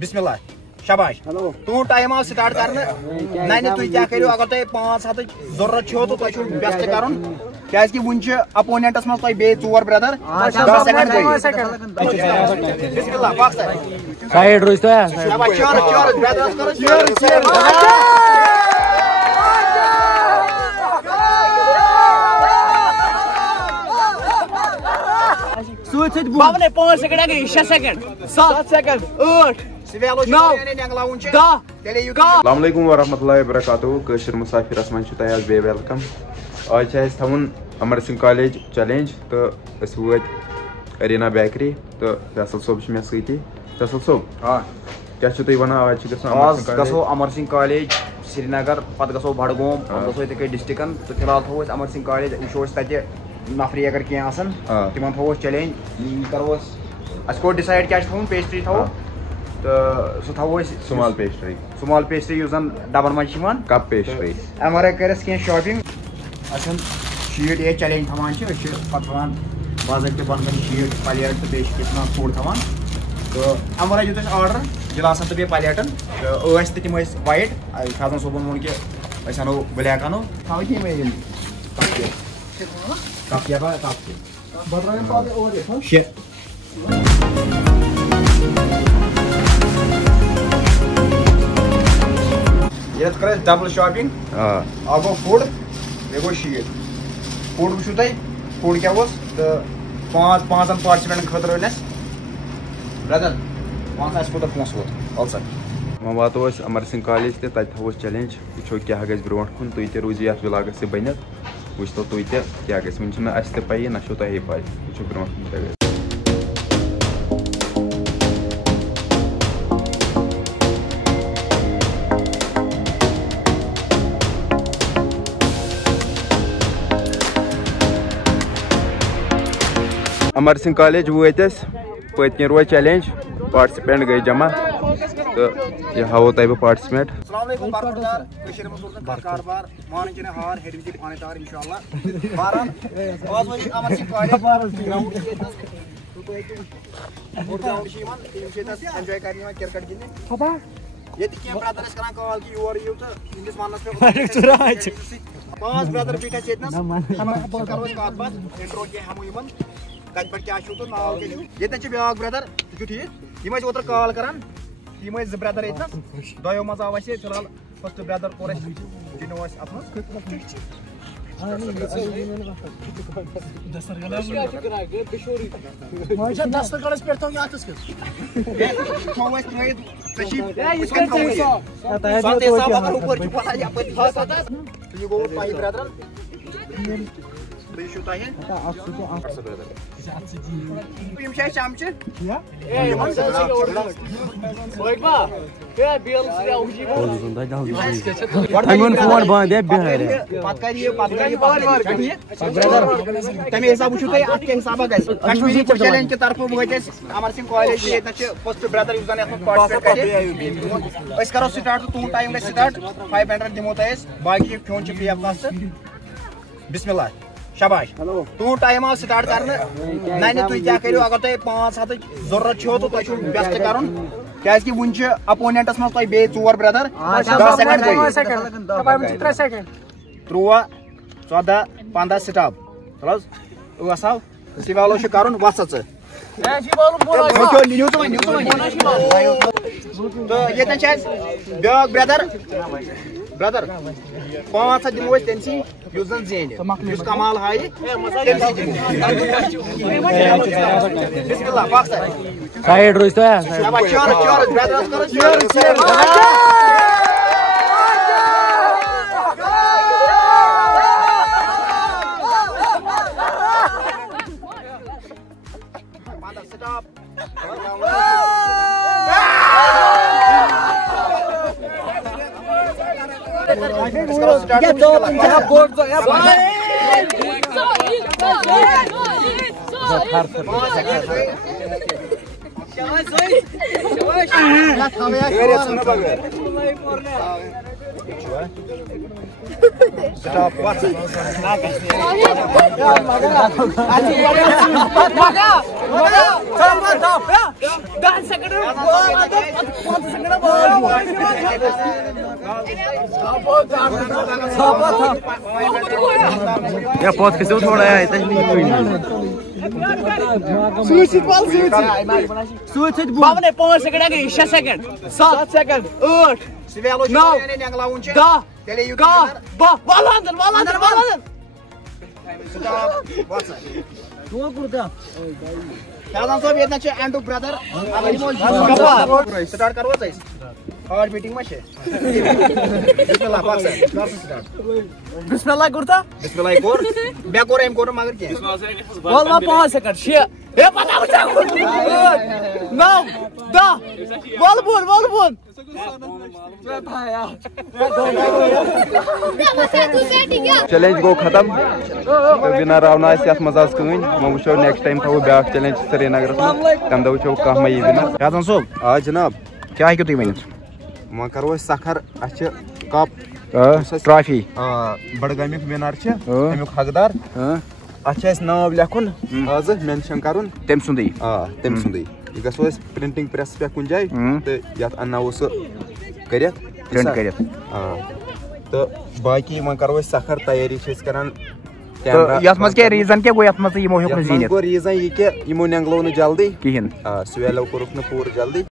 बिस्मिल्लाह शाबाश तुम टाइम आव स्टार्ट करने नानी तुम क्या करो अगर तुम 5 हथ जरूरत छो तो तुम बेस्ट करन क्या कि वन अपोनेंटस मज तुम बे 4 ब्रदर 10 सेकंड गई बिस्मिल्लाह पाक साइड रोज तो शाबाश चोर ब्रदर्स करो चोर बाबने 5 सेकंड गई 6 सेकंड 7 सेकंड 8 अस्सलामुअलैकुम वरहमतुल्लाहि वबरकातुहू कशर मुसाफिरस मन आज बे वेलकम आज थवन अमर सिंह कॉलेज चैलेंज तो वत अरीना बेकरी तो फैसल सोब मे सती फैसल सोब क्या वन आज गो अमर सिंह कॉलेज श्रीनगर पत गो बडगोम गो इथे डिस्ट्रिक्न तो फिलहाल थो अमर सिंह कॉलेज वो तक नफरी अगर कह तिम थो चैलेंज करो कोर डिसाइड क्या थो पेस्ट्री थो तो सह थो स्मॉल पेस्ट्री जन डबन मज कप पेस्ट्री अम वर कर शॉपिंग शीट ये चैलेंज थवान पे बाज़ाब्ते बन शीट प्लेट तो बे फूड थवान तो अम वर दित आर्डर गिलासन तो बे प्लेटन तो तिम वाइट फैजन सोबन वोन कि अनो ब्लैक अनो डबल शॉपिंग गो फूड ये गो शीट फूड वो तुम फूड क्या तो 5 पार्टिसिपेंट खतर ब्रदर कोत पोस वो वह वातो अमर सिंह कॉलेज तब थो चैलेंज वो क्या गो ब्रो कुन तुम ते रूज ये व्लॉगस से बनित वो तुम क्या वन पी ना तुम पी वो ब्रो क्या अमर सिंह कॉलेज वत पत्न रोज चैलेंज पार्टिसिपेंट गई जमा तो यह हावो तह बह पार्टिसिपेंट कत पे क्या तो नाव ये ब्या ब्रदर तुम ठीक यम ओतर कॉल करान यम 2 ब्रदर ये दो मज आव फिलहाल फर्स्ट ब्रदर कोर दिनो अत तमे हिसाब वो हिसाब कश्मीरी चैलेंज के तरफ वत Amar Singh college first brother करो स्टार्ट तुम टाइम गई स्टार्ट 500 दिमो तुम बाकी फोन फ्री ऑफ कॉस्ट बिस्मिल्लाह शाबाश तुम टाइम आव स्टार्ट करने नानी तुम क्या करो अगर तुम 5 हथ जरूरत छो तो तुम बेस्ट करन क्या कि वन अपोनेंटस मज तुम बे 4 ब्रदर 10 सेकंड गई 13 14 15 स्टॉप चलो वसाव सिवालो करन वस तो ये ब्या ब्रदर 5 हथ दिमो तमसी जन जेन कमाल हाय साइड रोज तो Stop. What? 10 सेकंड या पॉज कैसे थोड़ा है बावने 5 सेकंड आगे 6 second 7 second 8 9 10 Kazan sob yetna ch and brother start karo zais heart beating ma che bismillah pak sir start बिस्मिल्लाह करता bismillah kor be kor em kor magar ke बोल 5 second 6 ए पता बचा 9 10 बोल चैलेंज गो खत्म तो विनर आव ना मजाज कहीं वो वो नेक्स्ट टाइम थो ब्या चैलेंज श्रीनगर तम दो वो कह मई विनर Kazan sob आ जनाब क्या है तुम वन वो करो सखर अच्छे कप ट्रॉफी बडगामिक विनर अमुक हकदार अच्छे नाव लेखुन आज मेंशन करुन तम सुंदी तम सुंदी यह गो प्रिंटिंग प्रेस पे कुन जाए तो ये अन्नो सह कर तो बाकी वो करो सखर तैयारी करान क्या रीजन क्या गो ये जीत रीजन ये कि यमो नंगलो जल्दी कहें सवेलो कोरुक पूर जल्दी